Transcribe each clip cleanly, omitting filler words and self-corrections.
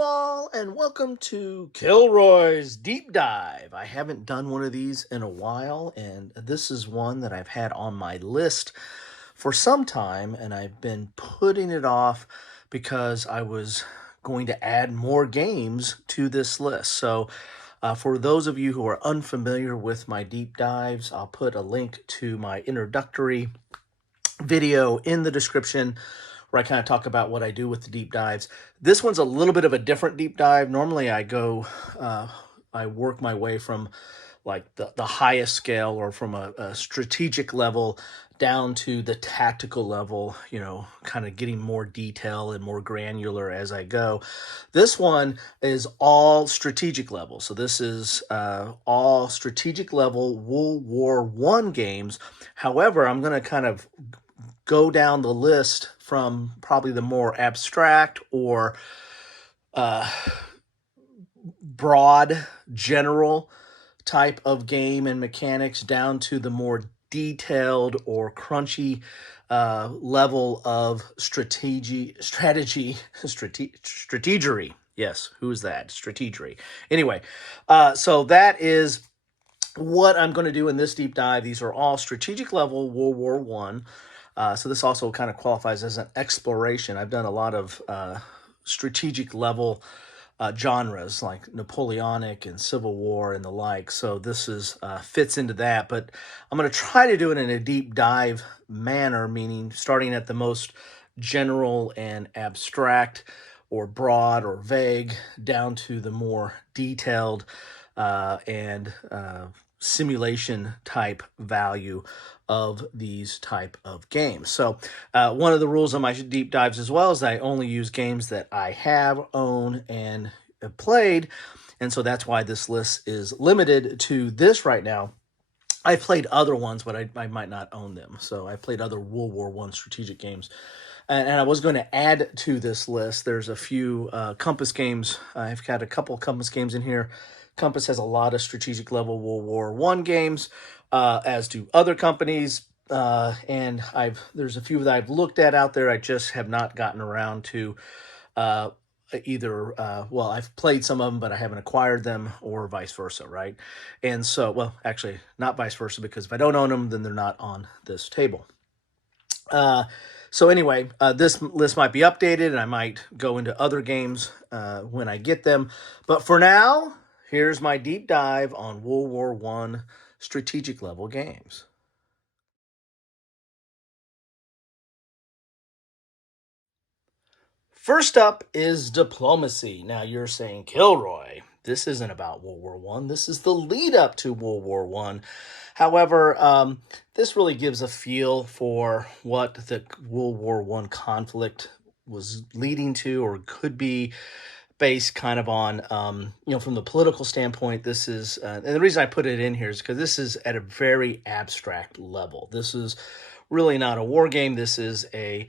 all, and welcome to Kilroy's Deep Dive. I haven't done one of these in a while, and this is one that I've had on my list for some time, and I've been putting it off because I was going to add more games to this list. So for those of you who are unfamiliar with my deep dives, I'll put a link to my introductory video in the description where I kind of talk about what I do with the deep dives. This one's a little bit of a different deep dive. Normally I work my way from like the highest scale or from a strategic level down to the tactical level, kind of getting more detail and more granular as I go. This one is all strategic level. So this is all strategic level World War I games. However, I'm going to kind of go down the list from probably the more abstract or broad general type of game and mechanics down to the more detailed or crunchy level of strategery. Yes, who's that? Strategery. Anyway, so that is what I'm going to do in this deep dive. These are all strategic level World War I. So this also kind of qualifies as an exploration. I've done a lot of strategic level genres like Napoleonic and Civil War and the like. So this is fits into that. But I'm going to try to do it in a deep dive manner, meaning starting at the most general and abstract or broad or vague down to the more detailed and simulation type value of these type of games. So one of the rules on my deep dives as well is that I only use games that I have, own, and have played. And so that's why this list is limited to this right now. I've played other ones, but I might not own them. So I played other World War I strategic games. And I was going to add to this list. There's a few Compass games. I've got a couple Compass games in here. Compass has a lot of strategic level World War I games, as do other companies. And there's a few that I've looked at out there. I just have not gotten around to either, I've played some of them, but I haven't acquired them, or vice versa, right? And so, well, actually, not vice versa, because if I don't own them, then they're not on this table. So anyway, this list might be updated, and I might go into other games when I get them. But for now, here's my deep dive on World War I strategic level games. First up is diplomacy. Now you're saying, Kilroy, this isn't about World War I. This is the lead up to World War I. However, this really gives a feel for what the World War I conflict was leading to or could be, based kind of on, from the political standpoint. This is, and the reason I put it in here is because this is at a very abstract level. This is really not a war game. This is a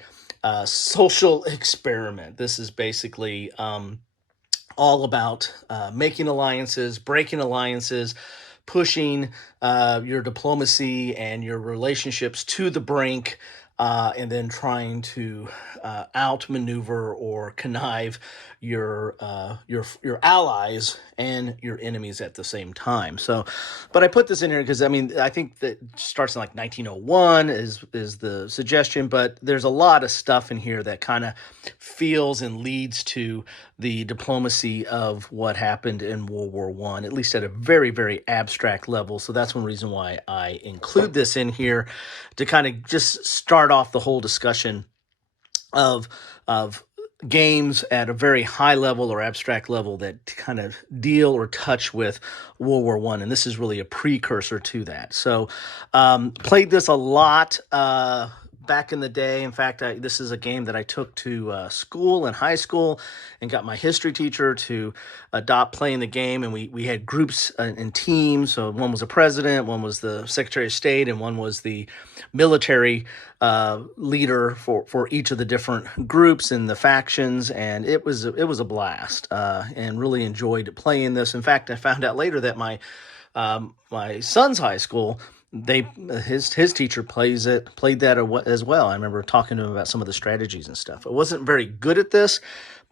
social experiment. This is basically all about making alliances, breaking alliances, pushing your diplomacy and your relationships to the brink, and then trying to outmaneuver or connive your allies and your enemies at the same time. So, but I put this in here because I think that starts in like 1901 is the suggestion, but there's a lot of stuff in here that kind of feels and leads to the diplomacy of what happened in World War I, at least at a very, very abstract level. So that's one reason why I include this in here, to kind of just start off the whole discussion of games at a very high level or abstract level that kind of deal or touch with World War I, and this is really a precursor to that. So played this a lot back in the day. In fact, this is a game that I took to school and high school and got my history teacher to adopt playing the game. And we had groups and teams. So one was a president, one was the Secretary of State, and one was the military leader for each of the different groups and the factions. And it was a blast, and really enjoyed playing this. In fact, I found out later that my son's high school, his teacher played that as well. I remember talking to him about some of the strategies and stuff. I wasn't very good at this,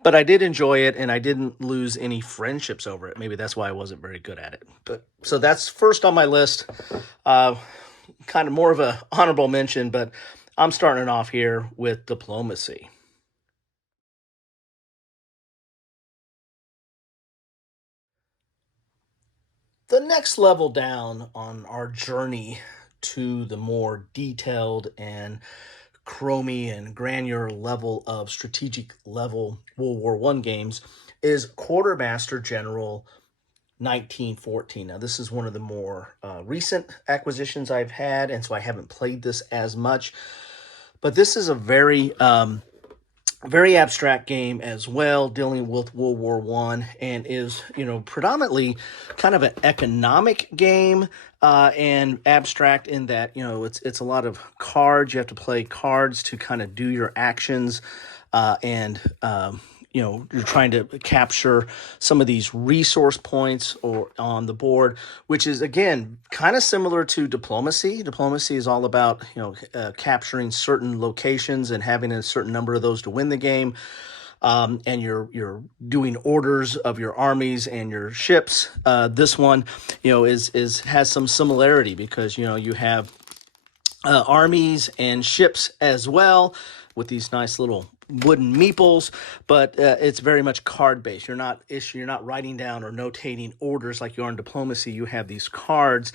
but I did enjoy it, and I didn't lose any friendships over it. Maybe that's why I wasn't very good at it. But so that's first on my list. Uh, Kind of more of a honorable mention, but I'm starting off here with diplomacy. The next level down on our journey to the more detailed and chromy and granular level of strategic level World War One games is Quartermaster General 1914. Now, this is one of the more recent acquisitions I've had, and so I haven't played this as much. But this is a very abstract game as well, dealing with World War One, and is predominantly kind of an economic game, and abstract in that it's a lot of cards. You have to play cards to kind of do your actions, and you're trying to capture some of these resource points or on the board, which is again kind of similar to diplomacy. Diplomacy is all about capturing certain locations and having a certain number of those to win the game. And you're doing orders of your armies and your ships. This one, is has some similarity because you have armies and ships as well with these nice little wooden meeples, but it's very much card based. You're not writing down or notating orders like you are in diplomacy. You have these cards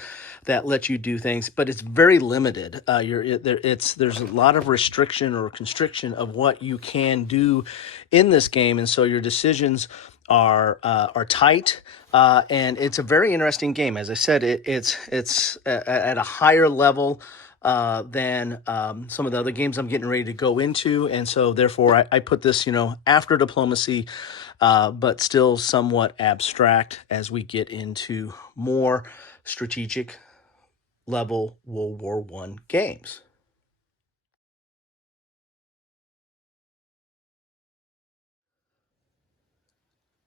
that let you do things, but it's very limited. There's a lot of restriction or constriction of what you can do in this game, and so your decisions are tight, and it's a very interesting game. As I said, it's at a higher level than some of the other games I'm getting ready to go into. And so therefore I put this, after diplomacy, but still somewhat abstract as we get into more strategic level World War One games.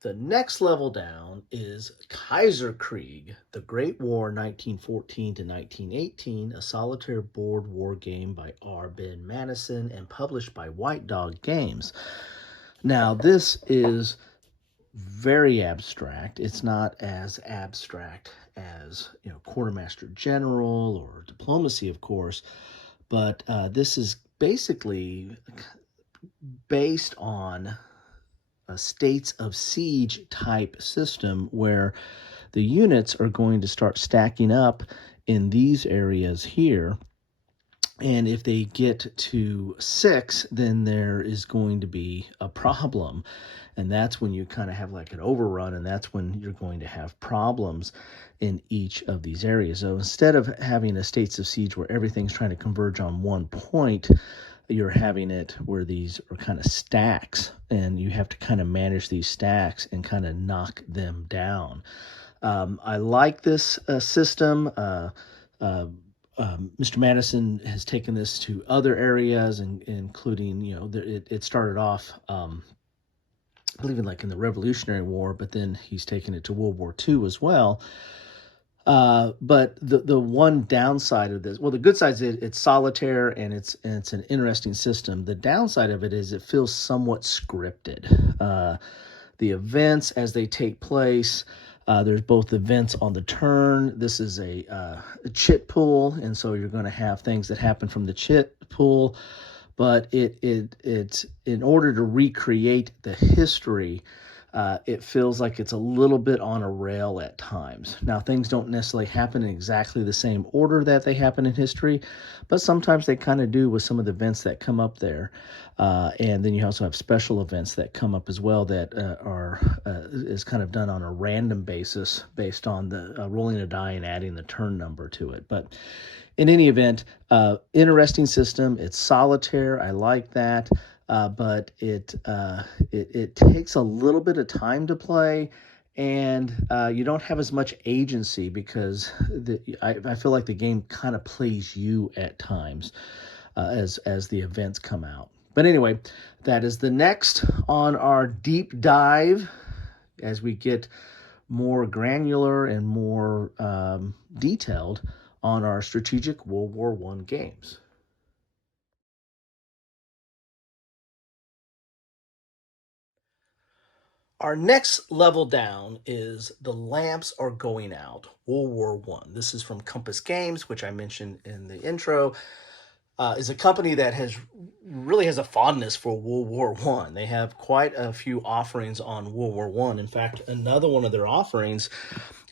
The next level down is Kaiser Krieg, The Great War 1914 to 1918, a solitaire board war game by R. Ben Madison and published by White Dog Games. Now, this is very abstract. It's not as abstract as Quartermaster General or Diplomacy, of course, but this is basically based on a states of siege type system where the units are going to start stacking up in these areas here. And if they get to 6, then there is going to be a problem. And that's when you kind of have like an overrun, and that's when you're going to have problems in each of these areas. So instead of having a states of siege where everything's trying to converge on one point, you're having it where these are kind of stacks, and you have to kind of manage these stacks and kind of knock them down. I like this system. Mr. Madison has taken this to other areas, including, it started off, I believe, in the Revolutionary War, but then he's taken it to World War II as well. But the one downside of this, well, the good side is it's solitaire and it's an interesting system. The downside of it is it feels somewhat scripted. The events as they take place, there's both events on the turn. This is a chit pool, and so you're going to have things that happen from the chit pool. But it's in order to recreate the history. It feels like it's a little bit on a rail at times. Now, things don't necessarily happen in exactly the same order that they happen in history, but sometimes they kind of do with some of the events that come up there. And then you also have special events that come up as well that is kind of done on a random basis based on the rolling a die and adding the turn number to it. But in any event, interesting system. It's solitaire. I like that. But it takes a little bit of time to play, and you don't have as much agency because I feel like the game kind of plays you at times as the events come out. But anyway, that is the next on our deep dive as we get more granular and more detailed on our strategic World War One games. Our next level down is The Lamps Are Going Out, World War One. This is from Compass Games, which I mentioned in the intro. Is a company that really has a fondness for World War One. They have quite a few offerings on World War One. In fact, another one of their offerings,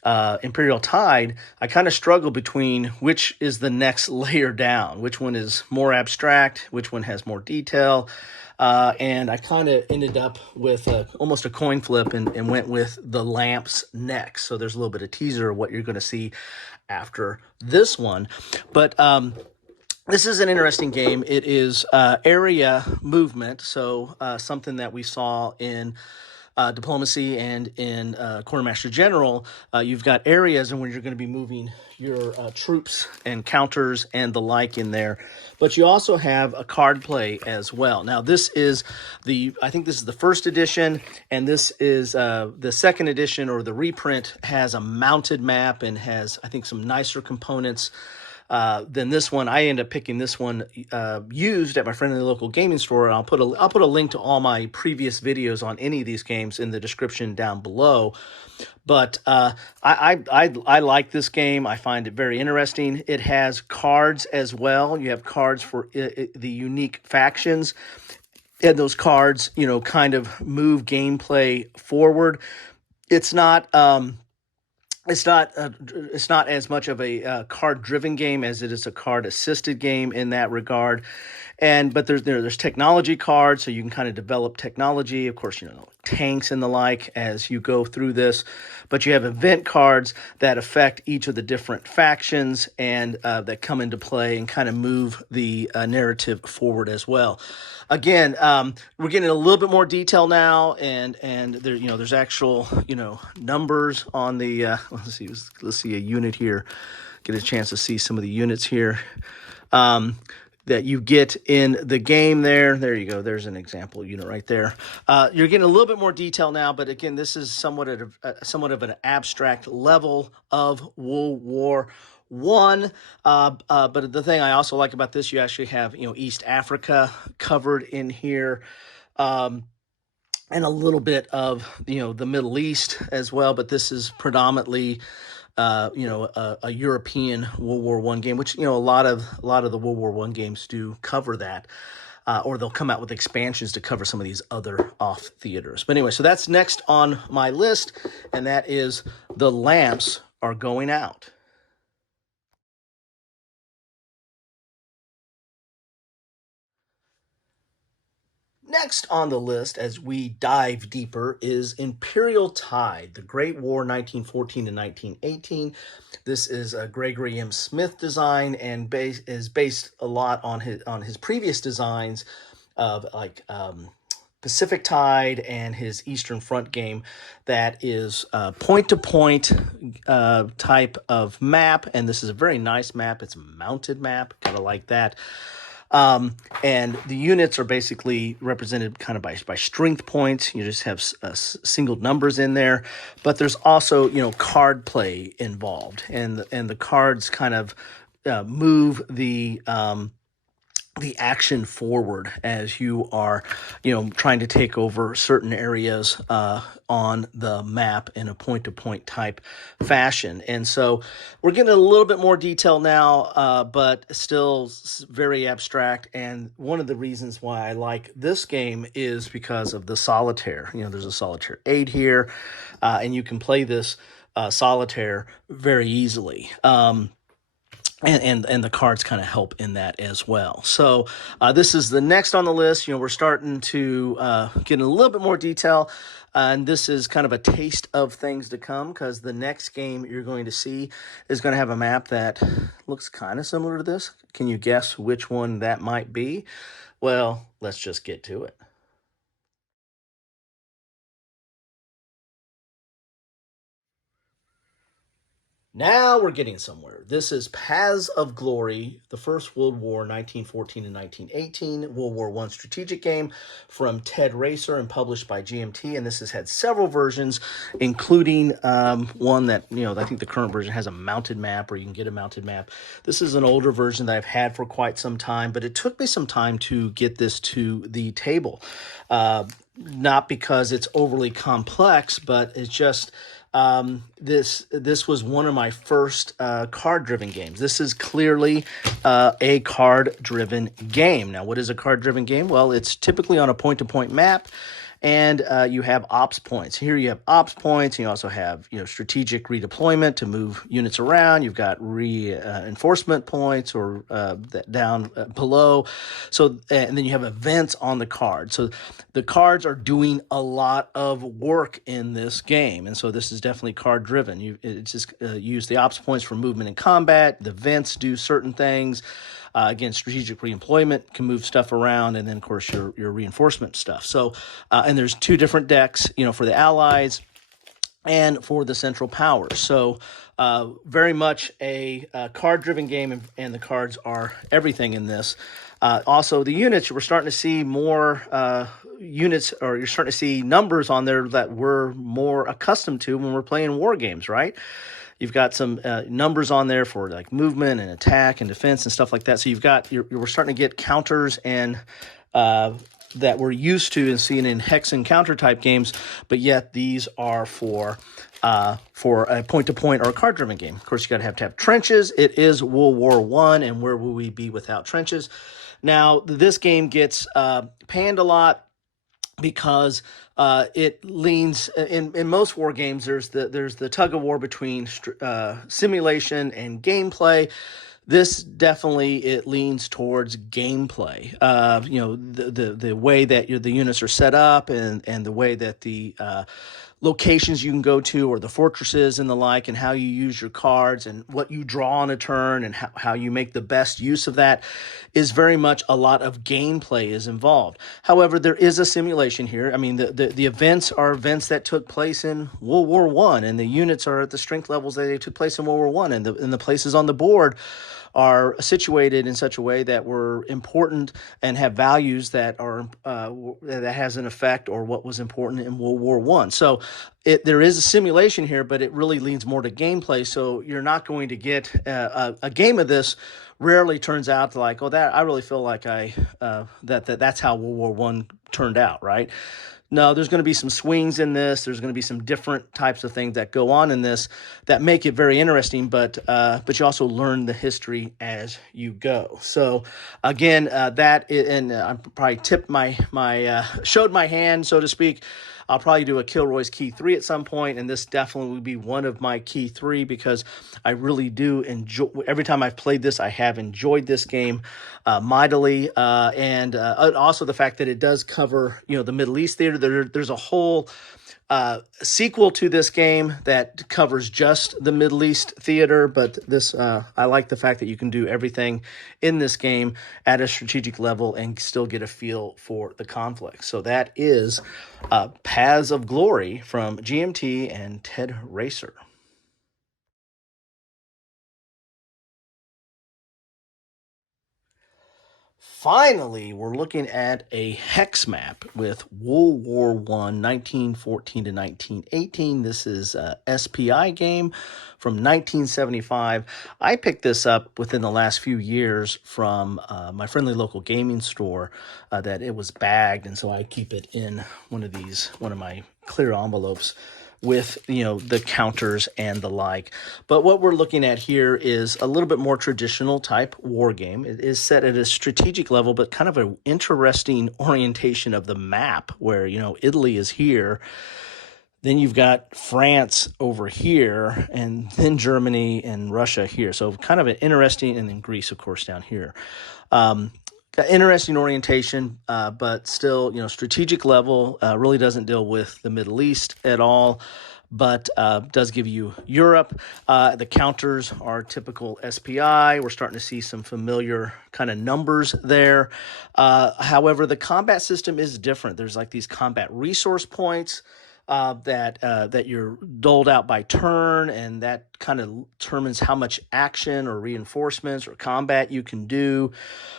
Imperial Tide, I kind of struggle between which is the next layer down, which one is more abstract, which one has more detail. And I kind of ended up with almost a coin flip and went with the lamps next. So there's a little bit of teaser of what you're going to see after this one. But this is an interesting game. It is area movement, so something that we saw in diplomacy and in Quartermaster General. You've got areas in which you're going to be moving your troops and counters and the like in there, but you also have a card play as well. Now, this is I think this is the first edition, and this is the second edition, or the reprint has a mounted map and has, I think, some nicer components than this one. I end up picking this one used at my friendly local gaming store, and I'll put a link to all my previous videos on any of these games in the description down below. But I like this game. I find it very interesting. It has cards as well. You have cards for the unique factions, and those cards, kind of move gameplay forward. It's not as much of a card-driven game as it is a card-assisted game in that regard. But there's technology cards, so you can kind of develop technology. Of course, tanks and the like as you go through this. But you have event cards that affect each of the different factions and that come into play and kind of move the narrative forward as well. Again, we're getting a little bit more detail now, and there's actual numbers on the. Let's see a unit here. Get a chance to see some of the units here that you get in the game there. There you go. There's an example unit right there. You're getting a little bit more detail now, but again, this is somewhat of an abstract level of World War One. But the thing I also like about this, you actually have East Africa covered in here. And a little bit of the Middle East as well, but this is predominantly a European World War One game, which a lot of the World War One games do cover that, or they'll come out with expansions to cover some of these other off theaters. But anyway, so that's next on my list, and that is The Lamps Are Going Out. Next on the list, as we dive deeper, is Imperial Tide, the Great War 1914 to 1918. This is a Gregory M. Smith design and is based a lot on his previous designs of Pacific Tide and his Eastern Front game that is point-to-point type of map. And this is a very nice map. It's a mounted map. Gotta like that. And the units are basically represented kind of by strength points. You just have single numbers in there, but there's also card play involved, and the cards kind of move the action forward as you are, trying to take over certain areas on the map in a point-to-point type fashion. And so we're getting a little bit more detail now, but still very abstract. And one of the reasons why I like this game is because of the solitaire. There's a solitaire 8 here, and you can play this solitaire very easily. And the cards kind of help in that as well. So this is the next on the list. We're starting to get a little bit more detail. And this is kind of a taste of things to come, because the next game you're going to see is going to have a map that looks kind of similar to this. Can you guess which one that might be? Well, let's just get to it. Now we're getting somewhere. This is Paths of Glory, the First World War, 1914 and 1918, World War I strategic game from Ted Racer and published by GMT. And this has had several versions, including one that, I think the current version has a mounted map, or you can get a mounted map. This is an older version that I've had for quite some time, but it took me some time to get this to the table. not because it's overly complex, but it's just this was one of my first card-driven games. This is clearly a card-driven game. Now, what is a card-driven game? Well, it's typically on a point-to-point map, and you have ops points. Here you have ops points. And you also have strategic redeployment to move units around. You've got reinforcement points or down below. So and then you have events on the card. So the cards are doing a lot of work in this game, and so this is definitely card driven. It's just use the ops points for movement and combat. The events do certain things. Again, strategic reemployment can move stuff around, and then of course your reinforcement stuff. So, and there's two different decks, for the allies and for the central powers. So, very much a card-driven game, and the cards are everything in this. Also, the units, we're starting to see more units, or you're starting to see numbers on there that we're more accustomed to when we're playing war games, right? You've got some numbers on there for like movement and attack and defense and stuff like that. So we're starting to get counters and that we're used to and seeing in hex and counter type games, but yet these are for a point-to-point or a card-driven game. Of course, you got to have trenches. It is World War I, and where will we be without trenches? Now, this game gets panned a lot because it leans in most war games. There's the tug of war between simulation and gameplay. This definitely, it leans towards gameplay. The way that the units are set up, and the way that the locations you can go to, or the fortresses and the like, and how you use your cards and what you draw on a turn, and how you make the best use of that, is very much a lot of gameplay is involved. However, there is a simulation here. I mean, the events are events that took place in World War I, and the units are at the strength levels that they took place in World War I, and the places on the board are situated in such a way that were important and have values that are that has an effect, or what was important in World War I. So there is a simulation here, but it really leans more to gameplay. So you're not going to get a game of this. Rarely turns out to like, that I really feel like that's how World War I turned out, right? No, there's going to be some swings in this. There's going to be some different types of things that go on in this that make it very interesting, but you also learn the history as you go. So again, and I probably tipped showed my hand, so to speak. I'll probably do a Kilroy's Key 3 at some point, and this definitely would be one of my Key 3, because I really do enjoy, every time I've played this, I have enjoyed this game mightily, and also the fact that it does cover, the Middle East theater. There's a whole sequel to this game that covers just the Middle East theater, but this I like the fact that you can do everything in this game at a strategic level and still get a feel for the conflict. So that is Paths of Glory from GMT and Ted Racer. Finally, we're looking at a hex map with World War I, 1914 to 1918. This is a SPI game from 1975. I picked this up within the last few years from my friendly local gaming store that it was bagged, and so I keep it in one of my clear envelopes with the counters and the like. But what we're looking at here is a little bit more traditional type war game. It is set at a strategic level, but kind of an interesting orientation of the map, where Italy is here, then you've got France over here, and then Germany and Russia here. So kind of an interesting, and then Greece, of course, down here. Interesting orientation, but still, strategic level, really doesn't deal with the Middle East at all, but does give you Europe. The counters are typical SPI. We're starting to see some familiar kind of numbers there. However, the combat system is different. There's like these combat resource points that you're doled out by turn, and that kind of determines how much action or reinforcements or combat you can do.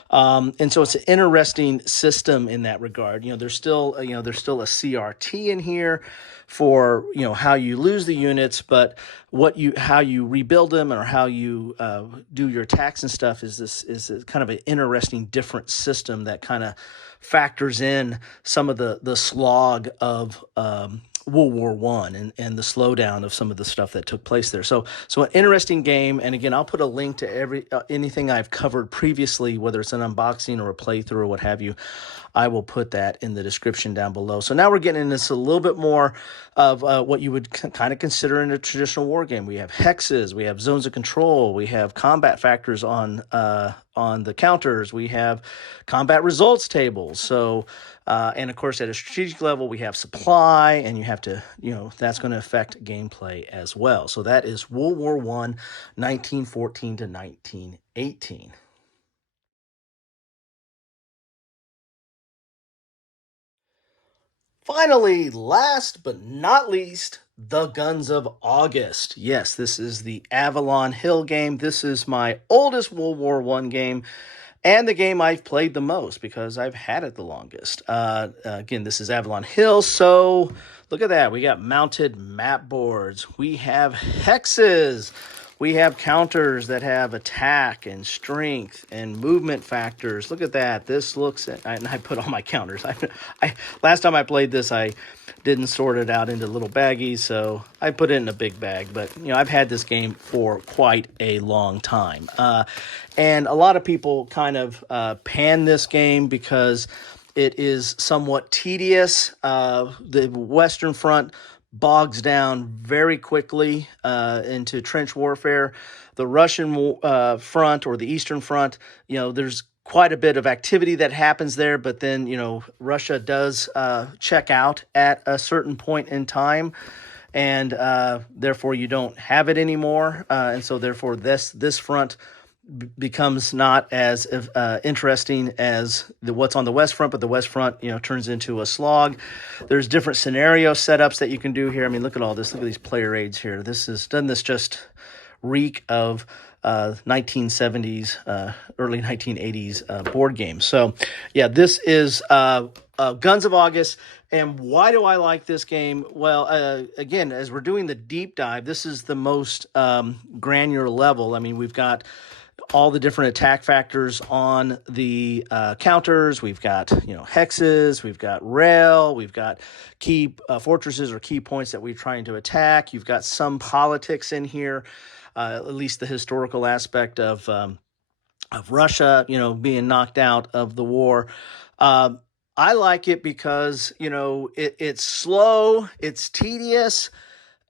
And so it's an interesting system in that regard. There's still a CRT in here, for how you lose the units, but how you rebuild them or how you do your attacks and stuff is kind of an interesting different system that kind of factors in some of the slog of World War One and the slowdown of some of the stuff that took place there. So an interesting game. And again, I'll put a link to anything I've covered previously, whether it's an unboxing or a playthrough or what have you. I will put that in the description down below. So now we're getting into this a little bit more of what you would kind of consider in a traditional war game. We have hexes, we have zones of control, we have combat factors on the counters, we have combat results tables. So, and of course, at a strategic level, we have supply, and you have to, that's going to affect gameplay as well. So that is World War I, 1914 to 1918. Finally, last but not least, the Guns of August. Yes, this is the Avalon Hill game. This is my oldest World War I game and the game I've played the most because I've had it the longest. Again, this is Avalon Hill, so look at that. We got mounted map boards. We have hexes. We have counters that have attack and strength and movement factors. Look at that. This looks at, and I put all my counters. Last time I played this, I didn't sort it out into little baggies, so I put it in a big bag. But, I've had this game for quite a long time. And a lot of people kind of pan this game because it is somewhat tedious. The Western Front bogs down very quickly into trench warfare. The Russian front or the Eastern Front, there's quite a bit of activity that happens there, but then, Russia does check out at a certain point in time, and therefore you don't have it anymore. And so therefore this front becomes not as interesting as what's on the West Front, but the West Front, turns into a slog. There's different scenario setups that you can do here. I mean, look at all this. Look at these player aids here. Doesn't this just reek of 1970s, early 1980s board games? So, yeah, this is Guns of August. And why do I like this game? Well, again, as we're doing the deep dive, this is the most granular level. I mean, we've got all the different attack factors on the counters. We've got, hexes, we've got rail, we've got key fortresses or key points that we're trying to attack. You've got some politics in here, at least the historical aspect of Russia, being knocked out of the war. I like it because, it's slow, it's tedious,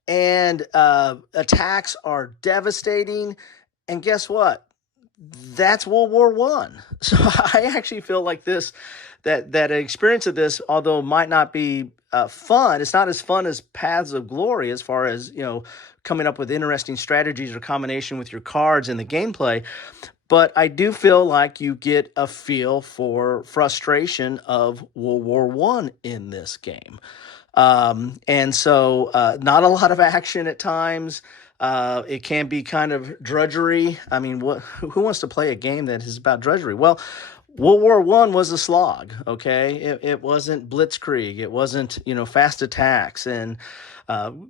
and attacks are devastating. And guess what? That's World War One. So I actually feel like that experience of this, although might not be fun, it's not as fun as Paths of Glory as far as, coming up with interesting strategies or combination with your cards and the gameplay. But I do feel like you get a feel for frustration of World War One in this game. And so not a lot of action at times. It can be kind of drudgery. I mean, who wants to play a game that is about drudgery? Well, World War I was a slog, okay? It wasn't blitzkrieg. It wasn't, fast attacks and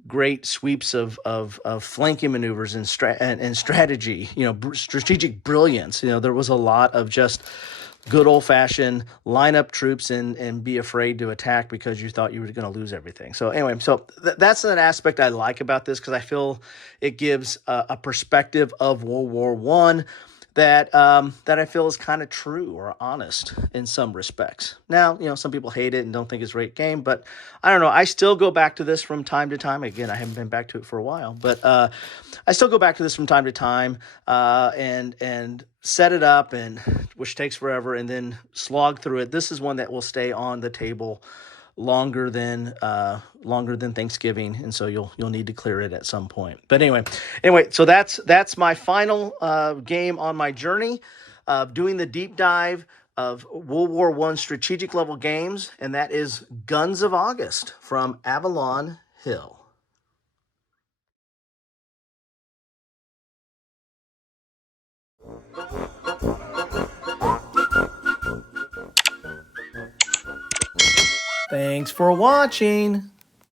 great sweeps of flanking maneuvers and strategy, strategic brilliance. There was a lot of just good old-fashioned line up troops and be afraid to attack because you thought you were going to lose everything. So anyway, that's an aspect I like about this because I feel it gives a perspective of World War I that I feel is kind of true or honest in some respects. Now, some people hate it and don't think it's a great game, but I don't know. I still go back to this from time to time. Again, I haven't been back to it for a while, but I still go back to this from time to time and set it up, and which takes forever, and then slog through it. This is one that will stay on the table longer than Thanksgiving, and so you'll need to clear it at some point. But anyway, so that's my final game on my journey of doing the deep dive of World War I strategic level games, and that is Guns of August from Avalon Hill. Thanks for watching.